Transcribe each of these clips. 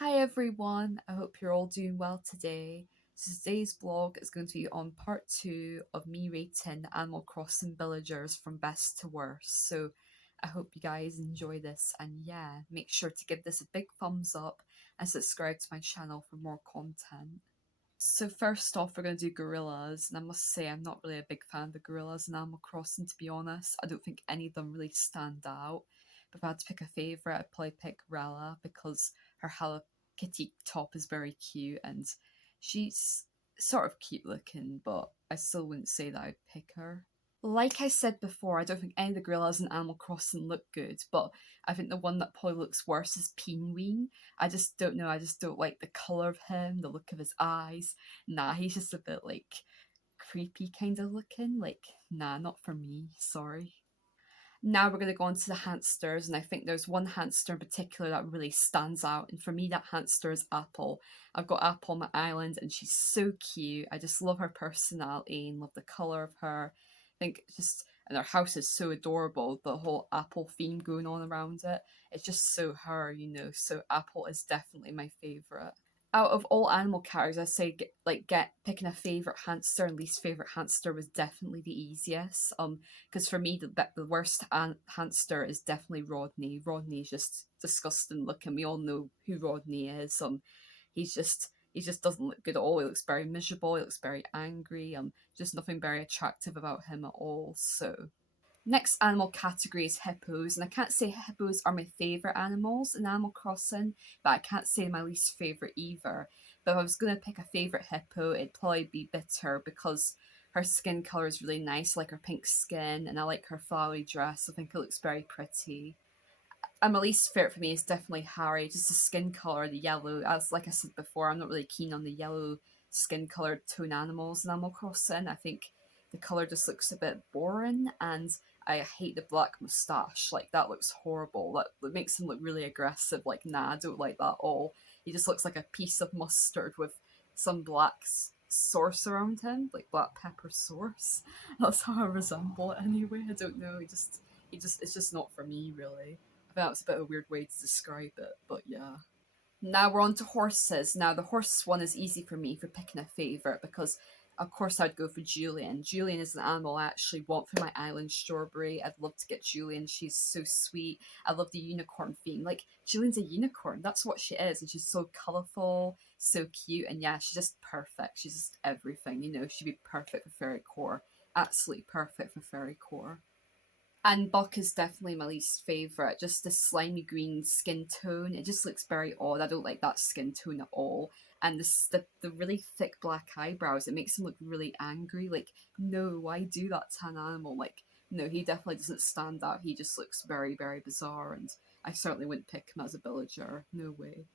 Hi everyone, I hope you're all doing well today. So today's vlog is going to be on part 2 of me rating Animal Crossing villagers from best to worst. So I hope you guys enjoy this, and yeah, make sure to give this a big thumbs up and subscribe to my channel for more content. So first off, we're going to do gorillas, and I must say I'm not really a big fan of the gorillas in Animal Crossing, to be honest. I don't think any of them really stand out. But if I had to pick a favourite, I'd probably pick Rella because her Hello Kitty top is very cute, and she's sort of cute looking, but I still wouldn't say that I'd pick her. Like I said before, I don't think any of the gorillas in Animal Crossing look good, but I think the one that probably looks worse is Pinguine. I just don't know, I just don't like the colour of him, the look of his eyes. Nah, he's just a bit like creepy kind of looking. Like, nah, not for me, sorry. Now we're going to go on to the hamsters, and I think there's one hamster in particular that really stands out, and for me that hamster is Apple. I've got Apple on my island and she's so cute. I just love her personality and love the colour of her. I think just, and her house is so adorable, the whole Apple theme going on around it. It's just so her, so Apple is definitely my favourite. Out of all animal characters, I say get picking a favorite hamster and least favorite hamster was definitely the easiest. Because for me, the worst hamster is definitely Rodney. Rodney is just disgusting looking. We all know who Rodney is. He just doesn't look good at all. He looks very miserable. He looks very angry. Just nothing very attractive about him at all. So next animal category is hippos, and I can't say hippos are my favourite animals in Animal Crossing, but I can't say my least favourite either. But if I was going to pick a favourite hippo, it'd probably be Bitter because her skin colour is really nice, like her pink skin, and I like her flowery dress. I think it looks very pretty. And my least favourite for me is definitely Harry, just the skin colour, the yellow. As like I said before, I'm not really keen on the yellow skin coloured tone animals in Animal Crossing. I think the colour just looks a bit boring, and I hate the black moustache. Like that looks horrible. That makes him look really aggressive. Like nah, I don't like that at all. He just looks like a piece of mustard with some black sauce around him, like black pepper sauce. That's how I resemble it anyway. I don't know. He just it's just not for me really. I think that's a bit of a weird way to describe it, but yeah. Now we're on to horses. Now the horse one is easy for me for picking a favourite because of course I'd go for Julian. Julian is an animal I actually want for my island strawberry. I'd love to get Julian. She's so sweet. I love the unicorn theme. Like Julian's a unicorn. That's what she is. And she's so colourful, so cute. And yeah, she's just perfect. She's just everything. She'd be perfect for fairy core. Absolutely perfect for fairy core. And Buck is definitely my least favourite. Just the slimy green skin tone. It just looks very odd. I don't like that skin tone at all. And the really thick black eyebrows, it makes him look really angry. Like, no, why do that to an animal? Like, no, he definitely doesn't stand out. He just looks very, very bizarre, and I certainly wouldn't pick him as a villager. No way.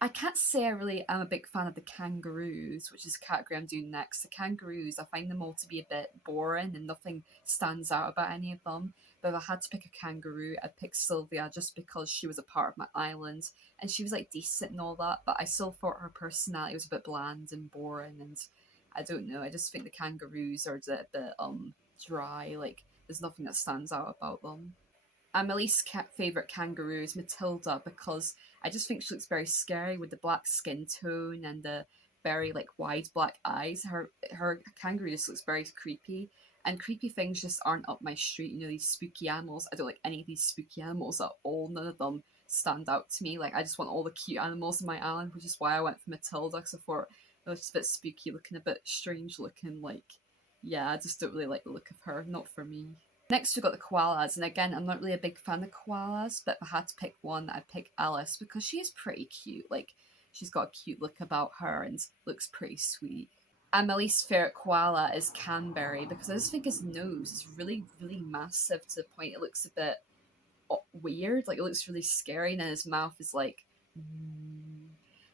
I can't say I really am a big fan of the kangaroos, which is the category I'm doing next. The kangaroos, I find them all to be a bit boring and nothing stands out about any of them. But if I had to pick a kangaroo, I'd pick Sylvia just because she was a part of my island and she was like decent and all that. But I still thought her personality was a bit bland and boring. And I don't know, I just think the kangaroos are a bit dry. Like there's nothing that stands out about them. And my least favourite kangaroo is Matilda because I just think she looks very scary with the black skin tone and the very like wide black eyes. Her kangaroo just looks very creepy, and creepy things just aren't up my street. These spooky animals. I don't like any of these spooky animals at all. None of them stand out to me. Like I just want all the cute animals in my island, which is why I went for Matilda because I thought it was just a bit spooky looking, a bit strange looking. Like yeah, I just don't really like the look of her. Not for me. Next, we've got the koalas, and again, I'm not really a big fan of koalas, but if I had to pick one, I'd pick Alice because she is pretty cute. Like, she's got a cute look about her and looks pretty sweet. And my least favourite koala is Canberry because I just think his nose is really, really massive to the point it looks a bit weird. Like, it looks really scary, and then his mouth is like,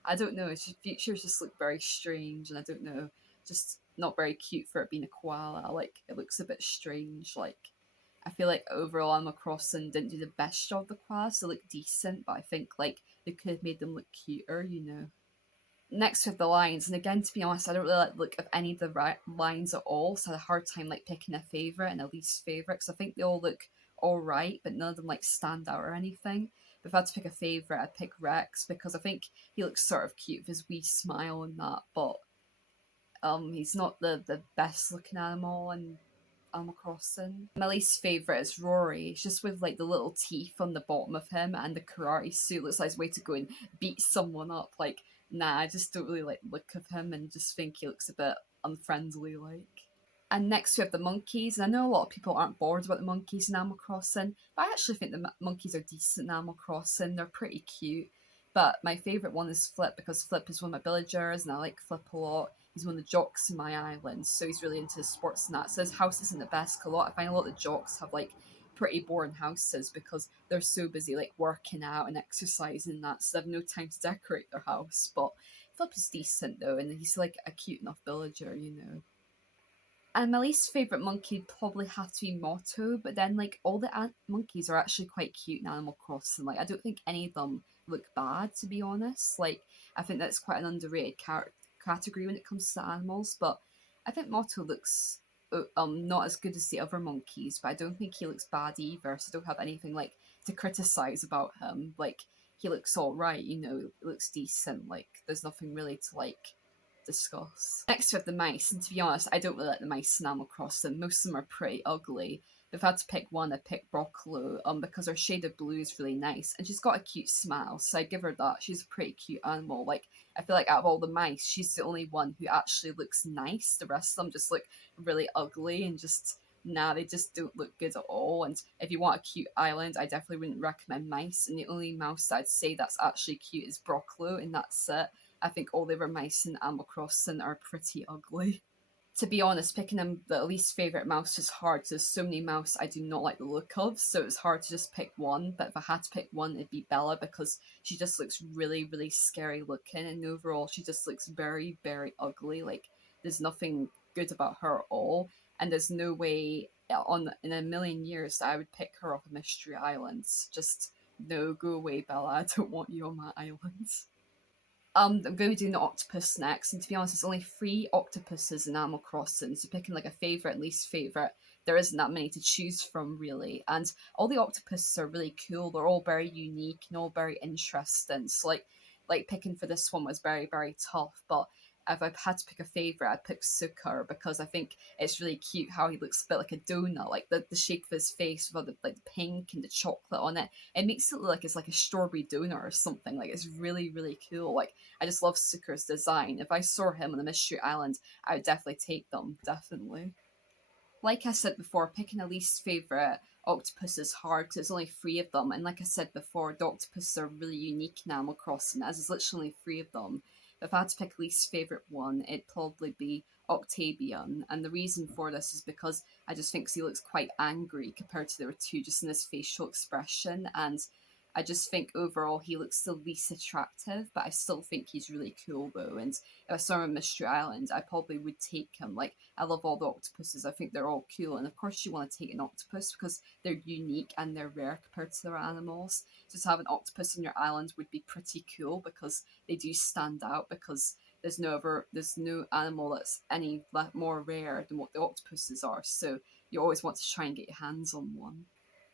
I don't know, his features just look very strange, and I don't know, just not very cute for it being a koala. Like, it looks a bit strange, like, I feel like overall Animal Crossing didn't do the best job of the koalas. They look decent, but I think like they could have made them look cuter. Next with the lions, and again to be honest, I don't really like the look of any of the lions at all, so I had a hard time like picking a favourite and a least favourite because I think they all look all right, but none of them like stand out or anything. But if I had to pick a favourite, I'd pick Rex because I think he looks sort of cute with his wee smile and that, but he's not the best looking animal in Animal Crossing. My least favourite is Rory. It's just with like the little teeth on the bottom of him and the karate suit looks like his way to go and beat someone up. Like, nah, I just don't really like the look of him and just think he looks a bit unfriendly like. And next we have the monkeys. And I know a lot of people aren't bored about the monkeys in Animal Crossing, but I actually think the monkeys are decent in Animal Crossing. They're pretty cute. But my favourite one is Flip because Flip is one of my villagers and I like Flip a lot. He's one of the jocks in my island, so he's really into sports and that. So his house isn't the best. I find a lot of the jocks have like pretty boring houses because they're so busy like working out and exercising and that, so they have no time to decorate their house. But Flip is decent though, and he's like a cute enough villager, you know. And my least favourite monkey would probably have to be Motto, but then like all the monkeys are actually quite cute in Animal Crossing. Like I don't think any of them look bad, to be honest. Like I think that's quite an underrated category when it comes to animals. But I think Motto looks not as good as the other monkeys, but I don't think he looks bad either. So I don't have anything like to criticize about him. Like he looks all right, you know, he looks decent. Like there's nothing really to like discuss. Next we have the mice, and to be honest, I don't really like the mice in Animal Crossing. Most of them are pretty ugly. If I had to pick one, I'd pick Broccolo, because her shade of blue is really nice, and she's got a cute smile, so I give her that. She's a pretty cute animal. Like, I feel like out of all the mice, she's the only one who actually looks nice. The rest of them just look really ugly and just, nah, they just don't look good at all. And if you want a cute island, I definitely wouldn't recommend mice, and the only mouse I'd say that's actually cute is Broccolo, and that's it. I think all the other mice in Animal Crossing are pretty ugly. To be honest, picking the least favourite mouse is hard. There's so many mouse I do not like the look of, so it's hard to just pick one. But if I had to pick one, it'd be Bella because she just looks really, really scary looking, and overall, she just looks very, very ugly. Like there's nothing good about her at all, and there's no way in a million years that I would pick her off of Mystery Islands. Just no, go away, Bella. I don't want you on my island. I'm going to be doing the octopus next, and to be honest, there's only 3 octopuses in Animal Crossing, so picking like a favourite and least favourite, there isn't that many to choose from really. And all the octopuses are really cool, they're all very unique and all very interesting. So like picking for this one was very, very tough, but if I had to pick a favourite, I'd pick Sukkar because I think it's really cute how he looks a bit like a donut, like the shape of his face with all the like the pink and the chocolate on it. It makes it look like it's like a strawberry donut or something. Like it's really, really cool. Like I just love Sukkar's design. If I saw him on the Mystery Island, I would definitely take them, definitely. Like I said before, picking a least favourite octopus is hard because there's only 3 of them. And like I said before, the octopuses are really unique in Animal Crossing, as there's literally only 3 of them. But if I had to pick a least favourite one, it'd probably be Octavian. And the reason for this is because I just think he looks quite angry compared to the other 2, just in his facial expression. And I just think overall he looks the least attractive, but I still think he's really cool though. And if I saw him on Mystery Island, I probably would take him. Like, I love all the octopuses. I think they're all cool. And of course, you want to take an octopus because they're unique and they're rare compared to their animals. So to have an octopus in your island would be pretty cool because they do stand out because there's no animal that's any more rare than what the octopuses are. So you always want to try and get your hands on one.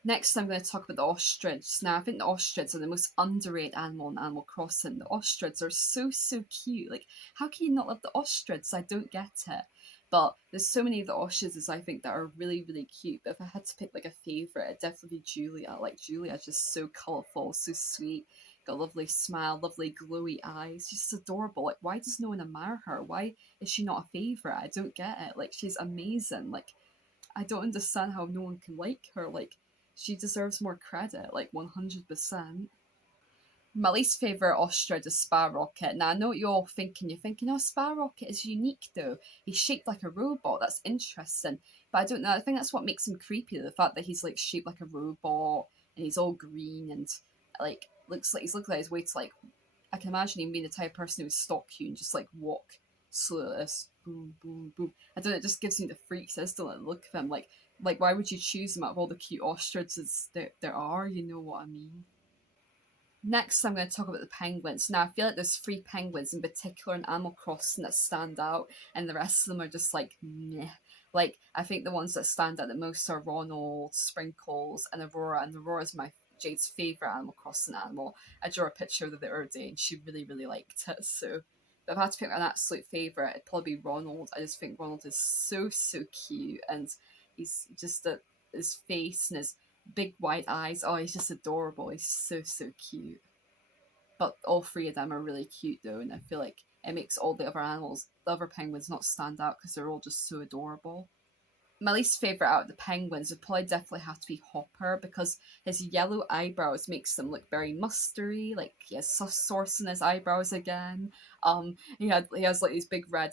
Next, I'm going to talk about the ostriches. Now, I think the ostriches are the most underrated animal in Animal Crossing. The ostriches are so, so cute. Like, how can you not love the ostriches? I don't get it. But there's so many of the ostriches I think that are really, really cute. But if I had to pick like a favourite, it'd definitely be Julia. Like, Julia's just so colourful, so sweet. Got a lovely smile, lovely glowy eyes. She's just adorable. Like, why does no one admire her? Why is she not a favourite? I don't get it. Like, she's amazing. Like, I don't understand how no one can like her. Like, she deserves more credit, like 100%. My least favourite ostrich is Sparrocket. Now, I know what you're all thinking. You're thinking, oh, Sparrocket is unique though. He's shaped like a robot. That's interesting. But I don't know. I think that's what makes him creepy. The fact that he's like shaped like a robot and he's all green and like he's looking like his way to like. I can imagine him being the type of person who would stalk you and just like walk slow like this, boom, boom, boom. I don't know. It just gives me the freaks. I just don't like the look of him. Like, why would you choose them out of all the cute ostriches there are? You know what I mean? Next, I'm going to talk about the penguins. Now, I feel like there's 3 penguins in particular in Animal Crossing that stand out, and the rest of them are just like, meh. Like, I think the ones that stand out the most are Ronald, Sprinkles, and Aurora. And Aurora's my Jade's favourite Animal Crossing animal. I drew a picture of it the other day and she really, really liked it. So if I had to pick an absolute favourite, it'd probably be Ronald. I just think Ronald is so, so cute, and he's just his face and his big white eyes. Oh, he's just adorable. He's so, so cute. But all three of them are really cute though, and I feel like it makes all the other animals, the other penguins, not stand out because they're all just so adorable. My least favourite out of the penguins would probably definitely have to be Hopper, because his yellow eyebrows makes them look very mustery, like he has sauce in his eyebrows again. He has like these big red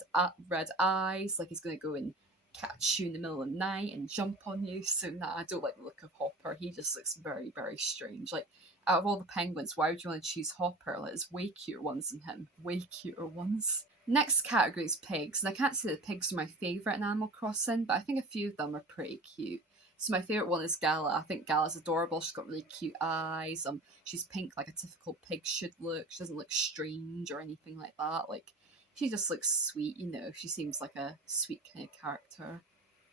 eyes, like he's gonna go and catch you in the middle of the night and jump on you. So nah, I don't like the look of Hopper. He just looks very, very strange. Like out of all the penguins, why would you want to choose Hopper? Like, there's way cuter ones than him. Way cuter ones. Next category is pigs, and I can't say that pigs are my favourite in Animal Crossing, but I think a few of them are pretty cute. So my favourite one is Gala. I think Gala's adorable. She's got really cute eyes. She's pink like a typical pig should look. She doesn't look strange or anything like that. Like, she just looks sweet, you know. She seems like a sweet kind of character.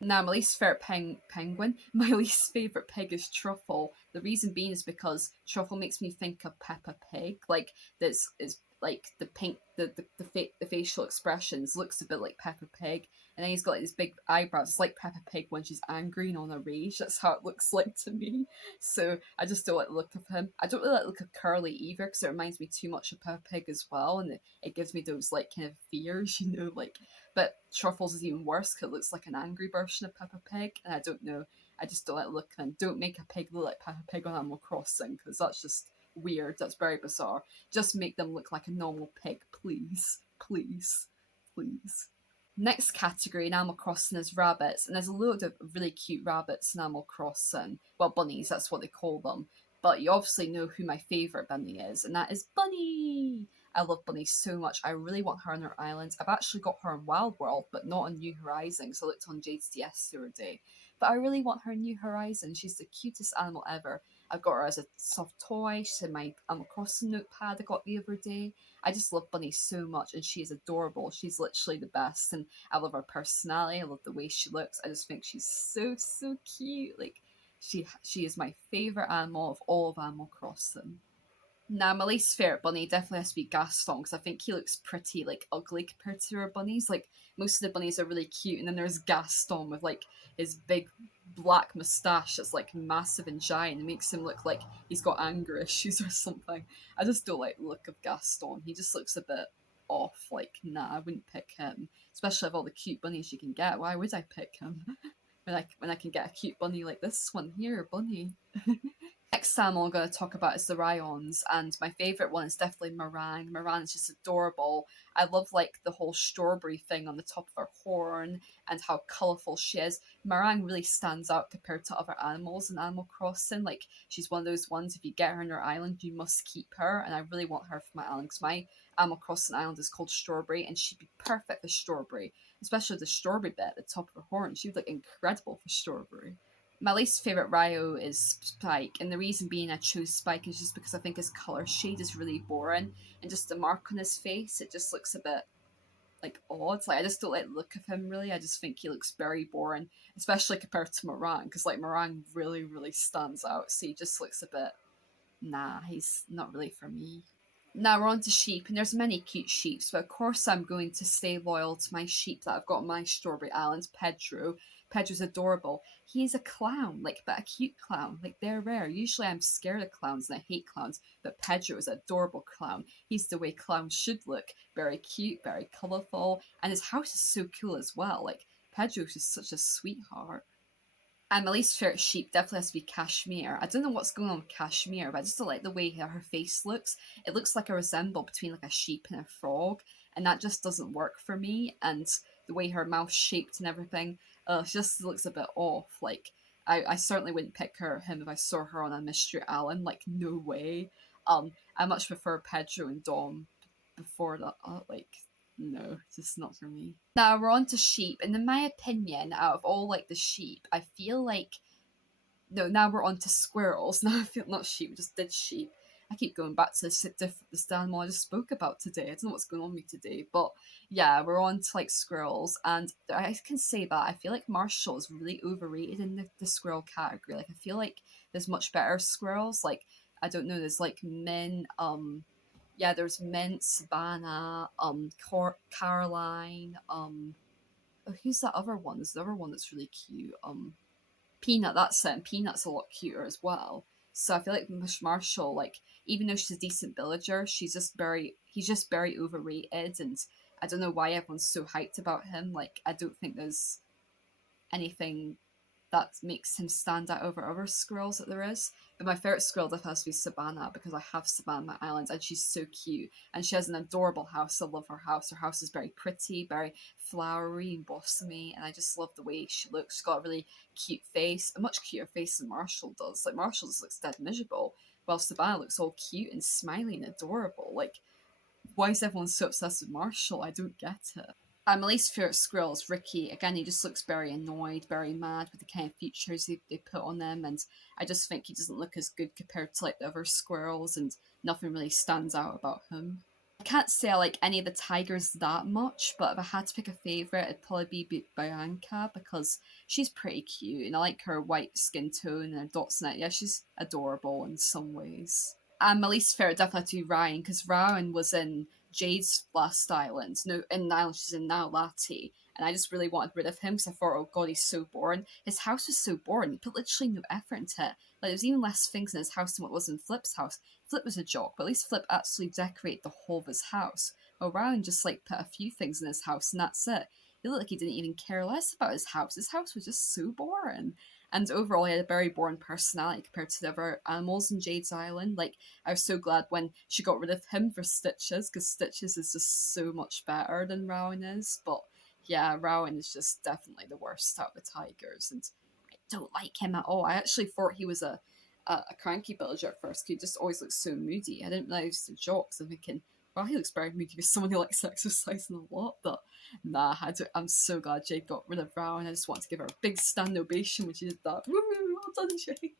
Now, my least favourite penguin, my least favourite pig is Truffle. The reason being is because Truffle makes me think of Peppa Pig. Like, this is like the pink, the facial expressions looks a bit like Peppa Pig, and then he's got like these big eyebrows. It's like Peppa Pig when she's angry and on a rage. That's how it looks like to me. So I just don't like the look of him. I don't really like the look of Curly either, because it reminds me too much of Peppa Pig as well, and it gives me those like kind of fears, you know, like. But Truffles is even worse because it looks like an angry version of Peppa Pig, and I don't know. I just don't like the look of him. Don't make a pig look like Peppa Pig on Animal Crossing, because that's just weird. That's very bizarre. Just make them look like a normal pig, please. Please. Please. Next category in Animal Crossing is rabbits, and there's a load of really cute rabbits in Animal Crossing. Well, bunnies, that's what they call them. But you obviously know who my favourite bunny is, and that is Bunny! I love Bunny so much. I really want her on her island. I've actually got her in Wild World, but not on New Horizons. I looked on Jade's DS the other day. But I really want her in New Horizons. She's the cutest animal ever. I've got her as a soft toy. She's in my Animal Crossing notepad I got the other day. I just love Bunny so much, and she is adorable. She's literally the best, and I love her personality. I love the way she looks. I just think she's so, so cute. Like, she is my favourite animal of all of Animal Crossing. Now, my least favourite bunny definitely has to be Gaston, because I think he looks pretty, like, ugly compared to our bunnies. Like, most of the bunnies are really cute, and then there's Gaston with, like, his big black moustache that's, like, massive and giant. It makes him look like he's got anger issues or something. I just don't like the look of Gaston. He just looks a bit off. Like, nah, I wouldn't pick him. Especially of all the cute bunnies you can get. Why would I pick him? when I can get a cute bunny like this one here, Bunny. Next animal I'm going to talk about is the Ryons, and my favourite one is definitely Meringue. Meringue is just adorable. I love like the whole strawberry thing on the top of her horn and how colourful she is. Meringue really stands out compared to other animals in Animal Crossing. Like, she's one of those ones, if you get her on your island, you must keep her, and I really want her for my island, because my Animal Crossing island is called Strawberry, and she'd be perfect for Strawberry, especially the strawberry bit at the top of her horn. She would look incredible for Strawberry. My least favourite Ryo is Spike, and the reason being I chose Spike is just because I think his colour shade is really boring, and just the mark on his face, it just looks a bit like odd. Like, I just don't like the look of him really. I just think he looks very boring, especially compared to Meringue, because like Meringue really, really stands out. So he just looks a bit, nah, he's not really for me. Now we're on to sheep, and there's many cute sheep, but of course I'm going to stay loyal to my sheep that I've got on my Strawberry Island, Pedro. Pedro's adorable. He's a clown, like, but a cute clown. Like, they're rare. Usually I'm scared of clowns and I hate clowns, but Pedro is an adorable clown. He's the way clowns should look. Very cute, very colourful, and his house is so cool as well. Like, Pedro's just such a sweetheart. And my least favourite sheep definitely has to be Cashmere. I don't know what's going on with Cashmere, but I just don't like the way her face looks. It looks like a resemble between like a sheep and a frog, and that just doesn't work for me. And the way her mouth's shaped and everything, she just looks a bit off. Like, I certainly wouldn't pick him if I saw her on a mystery island. Like, no way. I much prefer Pedro and Dom before that. Like, no, just not for me. Now we're on to sheep, and in my opinion, out of all like the sheep, I feel like no. Now we're on to squirrels. Now I feel not sheep, just did sheep. I keep going back to this animal I just spoke about today. I don't know what's going on with me today, but yeah, we're on to like squirrels, and I can say that I feel like Marshall is really overrated in the squirrel category. Like I feel like there's much better squirrels. Like I don't know, there's like Mint, yeah, there's Mint, Savannah, Caroline, oh, who's that other one? There's the other one that's really cute. Peanut, that's it. And Peanut's a lot cuter as well. So I feel like Miss Marshall, like even though she's a decent villager, he's just very overrated, and I don't know why everyone's so hyped about him. Like I don't think there's anything that makes him stand out over other squirrels that there is. But my favourite squirrel definitely has to be Savannah because I have Savannah on my island and she's so cute. And she has an adorable house. I love her house. Her house is very pretty, very flowery and blossomy. And I just love the way she looks. She's got a really cute face, a much cuter face than Marshall does. Like Marshall just looks dead miserable, while Savannah looks all cute and smiley and adorable. Like, why is everyone so obsessed with Marshall? I don't get it. My least favourite squirrel is Ricky. Again, he just looks very annoyed, very mad with the kind of features they put on them, and I just think he doesn't look as good compared to like the other squirrels, and nothing really stands out about him. I can't say I like any of the tigers that much, but if I had to pick a favourite, it'd probably be Bianca because she's pretty cute, and I like her white skin tone and her dots in it. Yeah, she's adorable in some ways. And my least favourite definitely had to be Ryan because Ryan was in Jade's last island, no, in the island she's in now, Lati. And I just really wanted rid of him because I thought, oh god, he's so boring. His house was so boring. He put literally no effort into it. Like, there was even less things in his house than what was in Flip's house. Flip was a joke, but at least Flip actually decorated the whole of his house. Well, Ryan just like put a few things in his house and that's it. He looked like he didn't even care less about his house. His house was just so boring. And overall, he had a very boring personality compared to the other animals in Jade's Island. Like, I was so glad when she got rid of him for Stitches, because Stitches is just so much better than Rowan is. But yeah, Rowan is just definitely the worst out of the tigers, and I don't like him at all. I actually thought he was a cranky villager at first. He just always looks so moody. I didn't realize the jokes. I'm thinking, well, he looks very moody for someone who likes exercising a lot. But nah, I'm so glad Jade got rid of Rowan. I just want to give her a big stand ovation when she did that. Woo! Well done, Jade.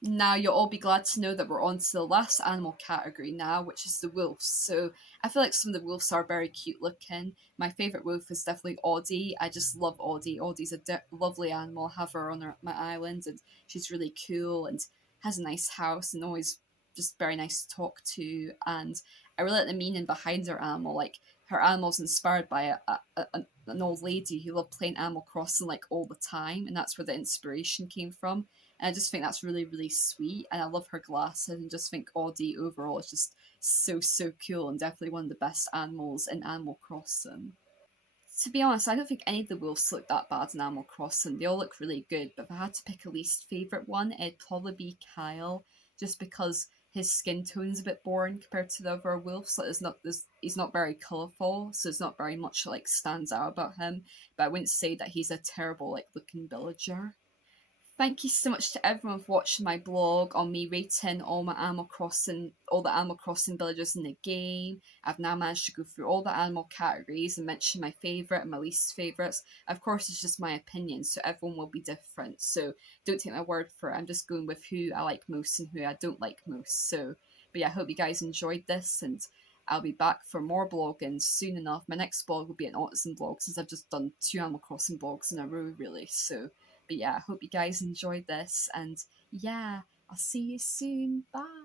Now you'll all be glad to know that we're on to the last animal category now, which is the wolves. So I feel like some of the wolves are very cute looking. My favourite wolf is definitely Audie. I just love Audie. Audie's a lovely animal. I have her on my island, and she's really cool and has a nice house and always just very nice to talk to. And I really like the meaning behind her animal. Like her animal's inspired by an old lady who loved playing Animal Crossing like all the time, and that's where the inspiration came from. And I just think that's really, really sweet. And I love her glasses and just think Audie overall is just so, so cool and definitely one of the best animals in Animal Crossing. To be honest, I don't think any of the wolves look that bad in Animal Crossing. They all look really good, but if I had to pick a least favourite one, it'd probably be Kyle, just because his skin tone's a bit boring compared to the other wolves. Like, he's not very colourful, so there's not very much like stands out about him. But I wouldn't say that he's a terrible like looking villager. Thank you so much to everyone for watching my blog on me rating all the Animal Crossing villagers in the game. I've now managed to go through all the animal categories and mention my favourite and my least favourites. Of course, it's just my opinion, so everyone will be different. So don't take my word for it. I'm just going with who I like most and who I don't like most. So, but yeah, I hope you guys enjoyed this, and I'll be back for more blogging soon enough. My next blog will be an autism blog since I've just done 2 Animal Crossing blogs in a row, really. So, but yeah, I hope you guys enjoyed this, and yeah, I'll see you soon. Bye.